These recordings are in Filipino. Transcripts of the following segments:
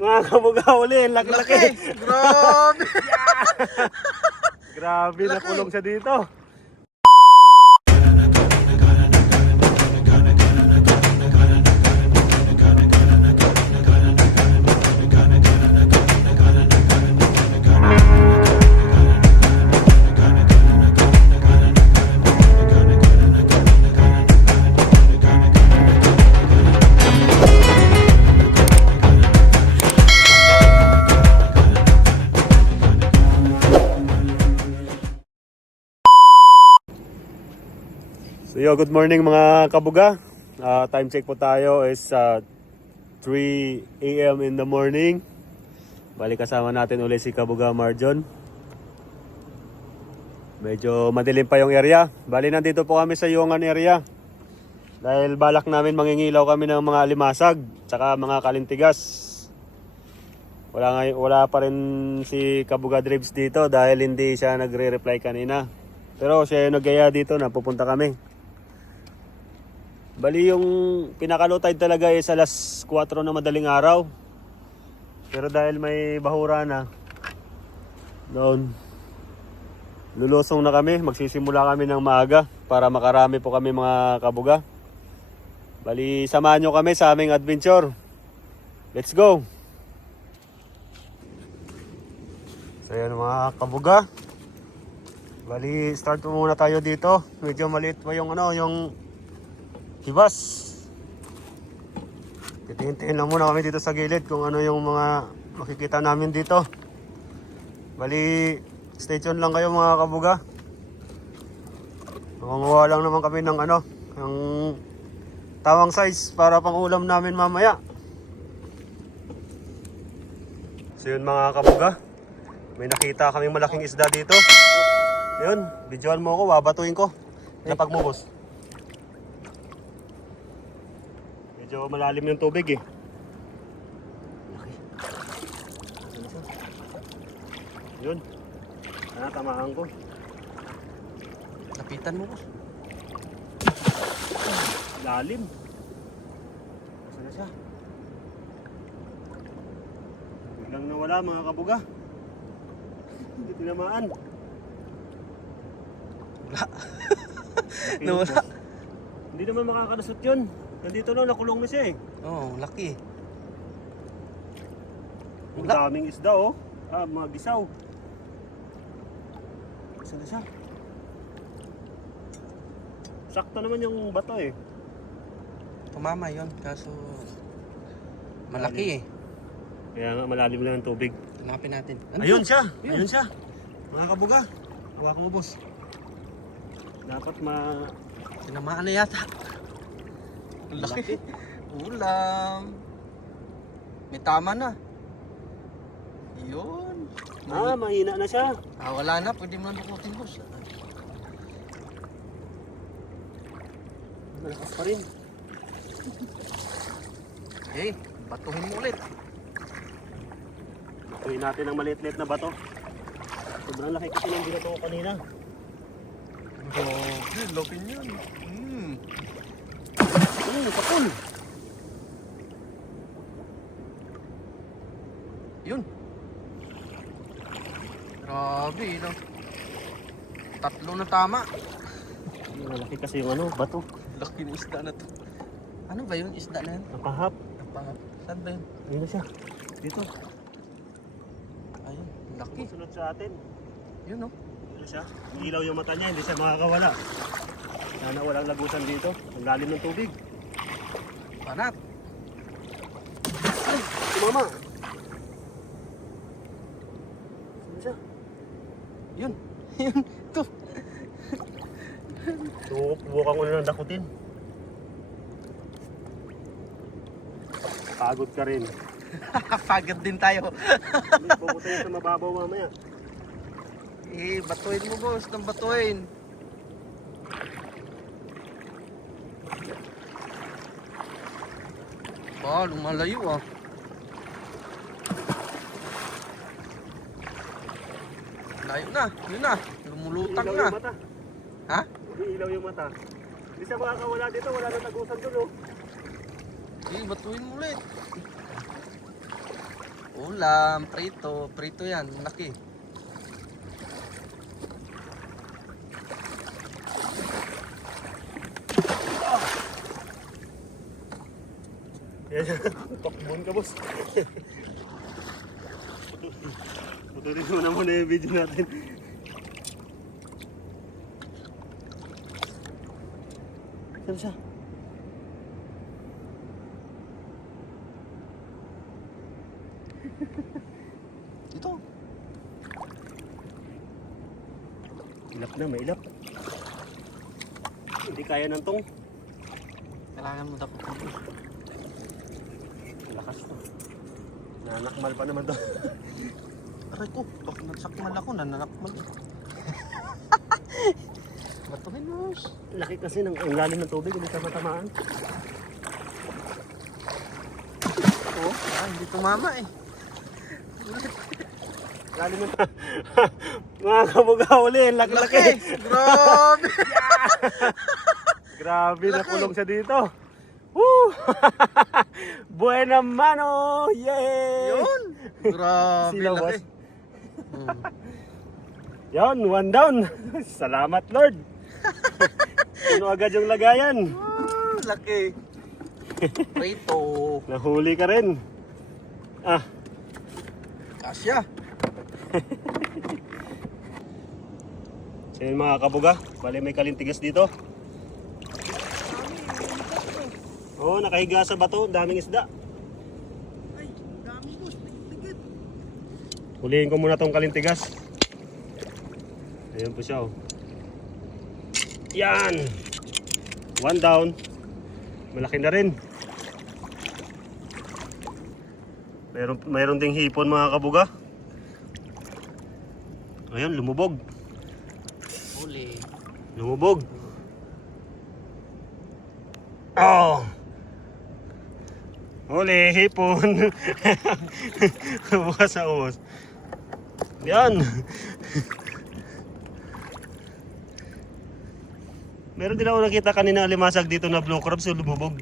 Mga kabuga uli, laki-laki. Grabe! Grabe, nakulong siya dito. So yo, good morning mga kabuga. Time check po tayo is 3 AM in the morning. Bali kasama natin ulit si Kabuga Marjon. Medyo madilim pa yung area. Bali nandito po kami sa Yungan area. Dahil balak namin mangingilaw kami ng mga limasag tsaka mga kalintigas. Wala pa rin si Kabuga Drives dito dahil hindi siya nagre-reply kanina. Pero siya yung nagaya dito na pupunta kami. Bali yung pinaka-low tide talaga is alas 4 na madaling araw. Pero dahil may bahura na doon, lulusong na kami. Magsisimula kami ng maaga para makarami po kami mga kabuga. Bali samahan nyo kami sa aming adventure. Let's go! So yan mga kabuga. Bali start muna tayo dito. Medyo maliit pa yung yung hibas. Titingin lang muna kami dito sa gilid kung ano yung mga makikita namin dito. Bali, stay tuned lang kayo mga kabuga. Mangunguha lang naman kami ng yung tawang size para pang ulam namin mamaya. So yun mga kabuga, may nakita kaming malaking isda dito. Yun, videoan mo ako, babatuin ko. Napag mo boss. Medyo malalim yung tubig eh. Laki. Yun. Tamaan ko. Lapitan mo, boss. Lalim. Saan na siya? Biglang nawala mga kabuga. Hindi tinamaan. Wala. Nawala. Hindi naman makakalusot yun. Nandito lang, nakulong na siya eh. Oo, laki. Ang daming isda oh. Mga gisaw. Saan na siya? Sakto naman yung bato eh. Tumama yon, kaso malaki eh. Kaya nga malalim lang ang tubig. Hanapin natin. Ayun siya! Ayun siya! Mga kabuga, hawakan mo boss. Dapat Tinamaan na yata. Laki. Ulam. May tama na. Yun. mahina na siya. Wala na. Pwede mo na dukutin, boss. Malakas pa rin. Okay, batuhin mo ulit. Batuhin natin ang maliit-liit na bato. Sobrang laki kasi ng binato ko kanina. Laki niyan. Kapul! Yun. Grabe, no? Tatlo na tama. Malaki kasi yung bato. Laki ng isda na to. Ano ba yun? Isda na yun? Nakahap. Napahap. Saan ba yun? Ayun na siya. Dito. Ayun, laki. Sunod sa atin. Yun, no? Ayun na siya. Ilaw yung mata niya, hindi siya makakawala. Sana walang lagusan dito. Ang lalim ng tubig. Panat. Ay, tumama. Saan siya? Yun. Yun. Ito. Subukan ko na ng dakutin. Pagod ka rin. Pagod din tayo. Pupunta yan sa mababaw mamaya. Batuin mo, boss. Nang batuin. Lumalayo ah. Layo na. Yun na. Lumulutang Ilaw na. yung mata. Ha? Ilaw yung mata. Hindi siya makakawala dito. Wala na tagusan doon oh. Batuin mo ulit. Ulam, prito. Prito yan, laki. Yan. Takbon ka, boss. Putulin muna yung video natin. Saan siya? Ito. Ilap na, may ilap. Hindi kaya ng tong. Kailangan mo dapat. Lakas to. Nanakmal pa naman to. Aray ko, baka nagsakmal ako, nananakmal. Batuhin mo. Laki kasi ng ang lalim ng tubig, hindi ka matamaan. Oh, hindi tumama eh. Lalim ng mga kabuga uli, laki-laki. Grabe! Grabe, Laki. nakulong siya dito. Woo! Buena mano! Yay! Yun! Grabe, Sila, laki. boss. Yan, one down. Salamat, Lord. Ano agad yung lagayan? Laki. Prito. Nahuli ka rin. Ah, Kasya. so yun mga kabuga, bali may kalintigas dito. Oo, nakahiga sa bato, daming isda. Ay, dami boss. Tigit. Huliin ko muna tong kalintigas. Ayan po siya, oh. Yan! One down. Malaki na rin. Mayroon ding hipon mga kabuga. Ayan, lumubog. Huli. Lumubog. Oh! Huli, hipon. Bukas sa uos. Yan. Meron din ako nakita kanina alimasag dito na blue crab, so lumubog.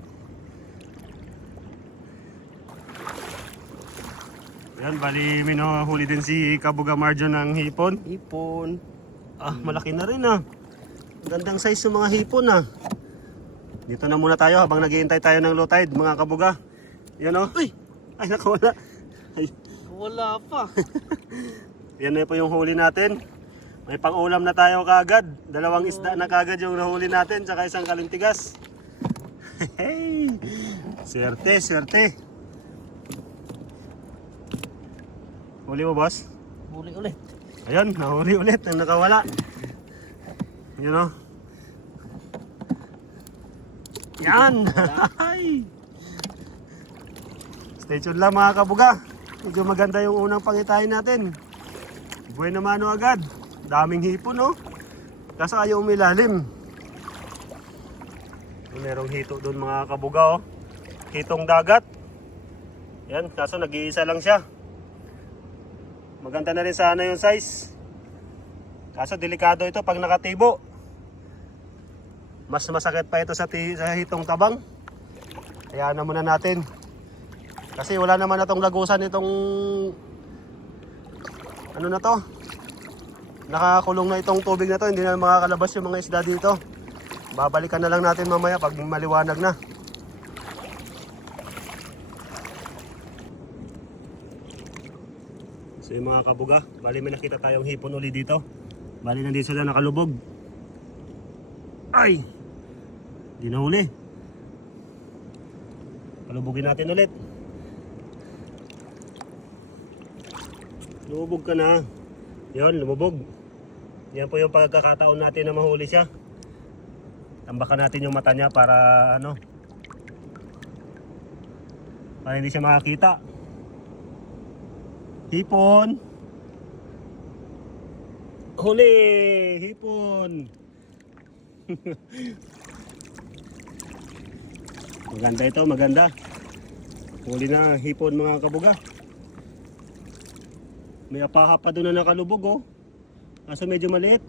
Yan, bali minuhuli din si Kabuga Marjo ng hipon. Ipon. Ah, malaki na rin ah. Gandang size yung mga hipon ah. Dito na muna tayo habang naghihintay tayo ng low tide mga Kabuga. Yan oh. Uy! Ay, nakawala. Ay, Wala pa. yan na po yung huli natin. May pang-ulam na tayo kaagad. Dalawang isda na kaagad yung nahuli natin, tsaka isang kalintigas. Hey! Swerte, swerte. Huli mo, boss? Huli ulit. Ayun, nahuli ulit ang nakawala. Yun o. Yan! Ay! Stay tuned lang mga Kabuga. Medyo maganda yung unang pangitahin natin. Buhay naman o agad. Daming hipon o. Kaso ayaw umilalim. Merong hito doon mga Kabuga o. Hitong dagat. Yan, kaso nag-iisa lang siya. Maganda na rin sana yung size. Kaso delikado ito pag nakatibo. Mas masakit pa ito sa hitong tabang. Kaya na muna natin. Kasi wala naman na itong lagusan itong ano na to. Nakakulong na itong tubig na to. Hindi na makakalabas yung mga isda dito. Babalikan na lang natin mamaya pag maliwanag na. So yung mga Kabuga, bali may nakita tayong hipon uli dito. Bali nandito sila nakalubog. Ay! Di na huli. Palubugin natin ulit. Lumubog ka na. Yan, lumubog. Yan po yung pagkakataon natin na mahuli siya. Tambakan natin yung mata niya para ano, para hindi siya makakita. Hipon! Huli! Hipon! Maganda ito, maganda. Huli na hipon mga Kabuga. May apaha pa doon na nakalubog oh. Kaso medyo maliit.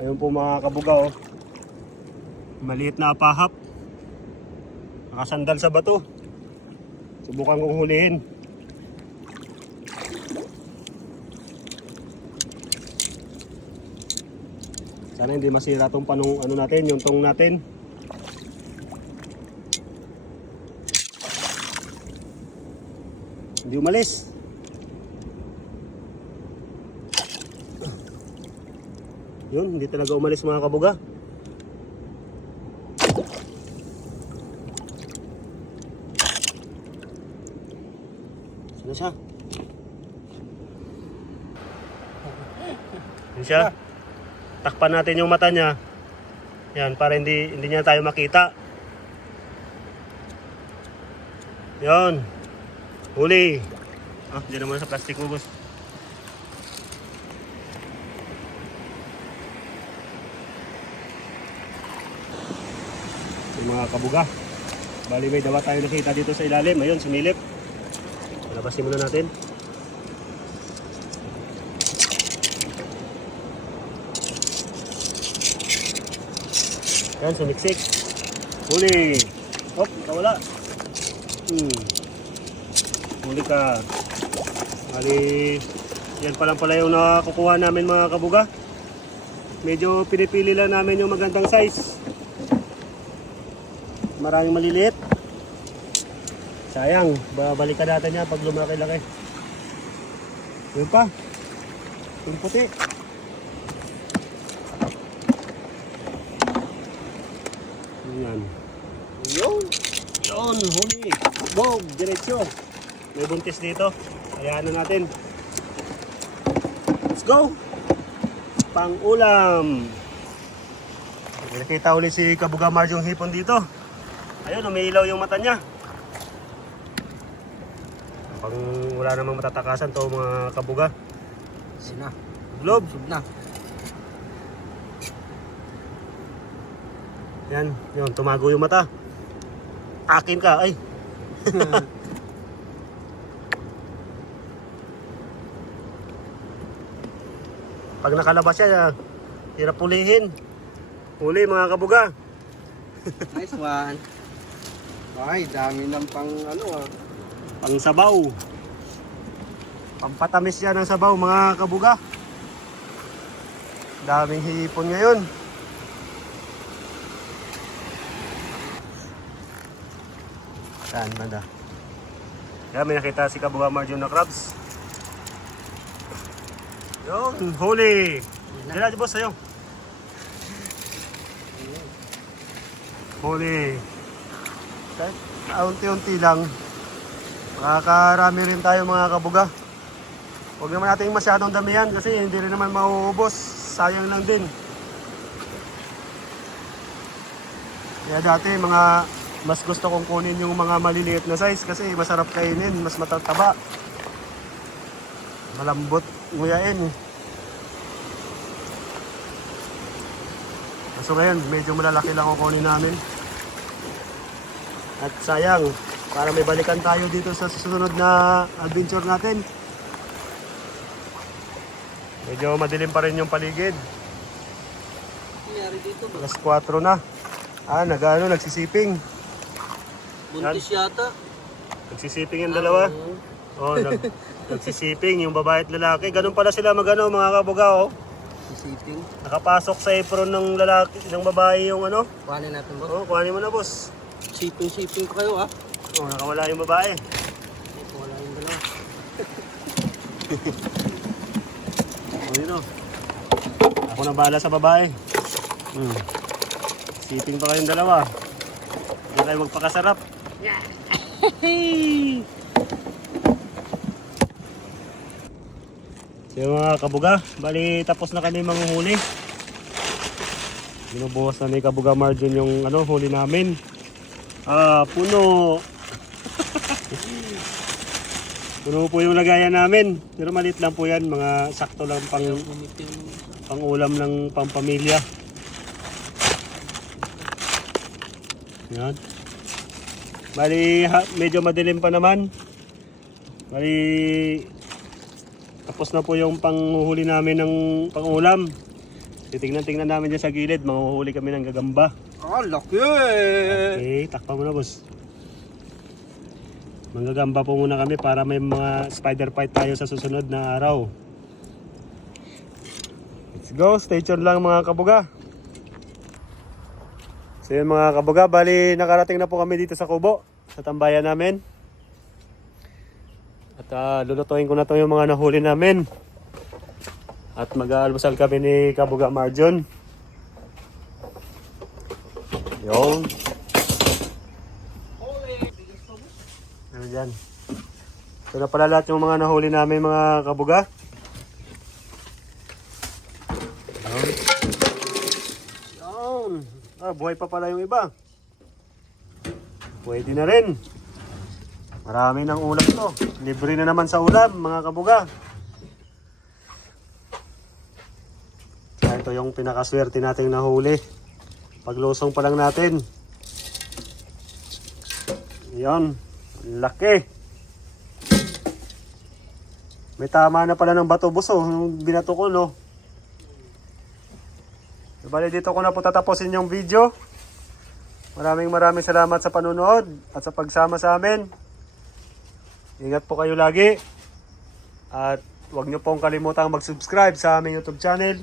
Ayun po mga Kabuga oh. Maliit na apahap. Nakasandal sa bato. Subukan kong hulihin. Sana hindi masira tong panong ano natin, yung tong natin. Hindi umalis. Yun, hindi talaga umalis mga kabuga. Saan siya? Yan siya. Takpan natin yung mata niya. Yan, para hindi niya tayo makita. Yan. Huli. Ah, dyan naman sa plastic mo, boss. Yung mga kabuga. Bali may dawa tayo nakita dito sa ilalim. Ayun, sumilip. Labasin muna natin. Yan, sumiksik. Huli. Hop, nawala. Huli ka. Bali, yan pa lang pala yung nakukuha namin mga kabuga. Medyo pinipili lang namin yung magandang size. Maraming maliliit. Sayang, babalikan natin yan pag lumaki-laki. Yun pa. Yung puti. Yan. Yun. Yun, huli. Go, diretso. May buntis dito. Hayaan na natin. Let's go. Pang-ulam. Nakita ulit si Kabuga Marge yung hipon dito. Ayun, umiilaw yung mata niya. Pang wala namang matatakasan to mga kabuga. Sina. Globe. Sub na. Yan, yun, tumago yung mata. Akin ka, ay. Pag nakalabas siya, hirap pulihin. Huli mga kabuga. Nice one. Ay, dami ng pang ano ah. Pang sabaw. Pampatamis siya ng sabaw mga kabuga. Daming hipon ngayon. Saan banda? Kaya may nakita si Kabuga Marge na crabs. Yun, huli. Dila, boss, sa'yo. Huli. Kahit unti-unti lang. Makakarami rin tayo mga kabuga. Huwag naman natin masyadong damihan kasi hindi rin naman mauubos. Sayang lang din. Kaya dati mas gusto kong kunin yung mga maliliit na size kasi masarap kainin, mas matataba. Malambot nguyain. So ngayon, medyo malalaki lang kukunin namin. At sayang, para may balikan tayo dito sa susunod na adventure natin. Medyo madilim pa rin yung paligid. Nangyari dito ba? Alas 4 na. Nagsisiping. Buntis yata. Nagsisiping yung dalawa. Oh, nagsisiping yung babae at lalaki. Ganun pala sila mga kabuga, oh. Sisiping. Nakapasok sa apron ng lalaki, ng babae yung ano. Kuhanin natin boss. Oh, kuhanin mo na, boss. Siping ko kayo ah. Oh, nakawala yung babae. Wala yung dalawa. Oh, yun oh. Ako na bahala sa babae. Siping pa kayong dalawa. Hindi kayo magpakasarap. So mga kabuga, bali tapos na kami manguhuli. Binubuhos na ni Kabuga Marge yung huli namin. Puno. Puno po yung lagayan namin. Pero maliit lang po yan, mga sakto lang pang ulam ng pampamilya. Yan. Bali medyo madilim pa naman. Bali tapos na po yung panghuli namin ng pangulam. Titingnan namin dyan sa gilid. Manguhuli kami ng gagamba. Ah, laki! Okay, takpan mo na boss. Manggagamba po muna kami para may mga spider fight tayo sa susunod na araw. Let's go, stay tuned lang mga kabuga. So yun mga kabuga, bali nakarating na po kami dito sa Kubo, sa tambayan namin. At lulutuin ko na to yung mga nahuli namin. At mag-aalmusal kami ni Kabuga Marjon. Yun. Ano dyan? Ito na pala lahat yung mga nahuli namin mga kabuga. Yun. Yun. Buhay pa pala yung iba. Pwede na rin. Marami ng ulam to. Libre na naman sa ulam mga kabuga. Ito yung pinakaswerte nating nahuli. Paglusong pa lang natin. Yan. Laki. May tama na pala ng bato buso. Yung binato ko, no? Bali, dito ko na po tatapusin yung video. Maraming salamat sa panunood at sa pagsama sa amin. Ingat po kayo lagi. At huwag nyo pong kalimutang mag-subscribe sa aming YouTube channel.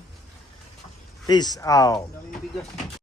Peace out. Daming bigas.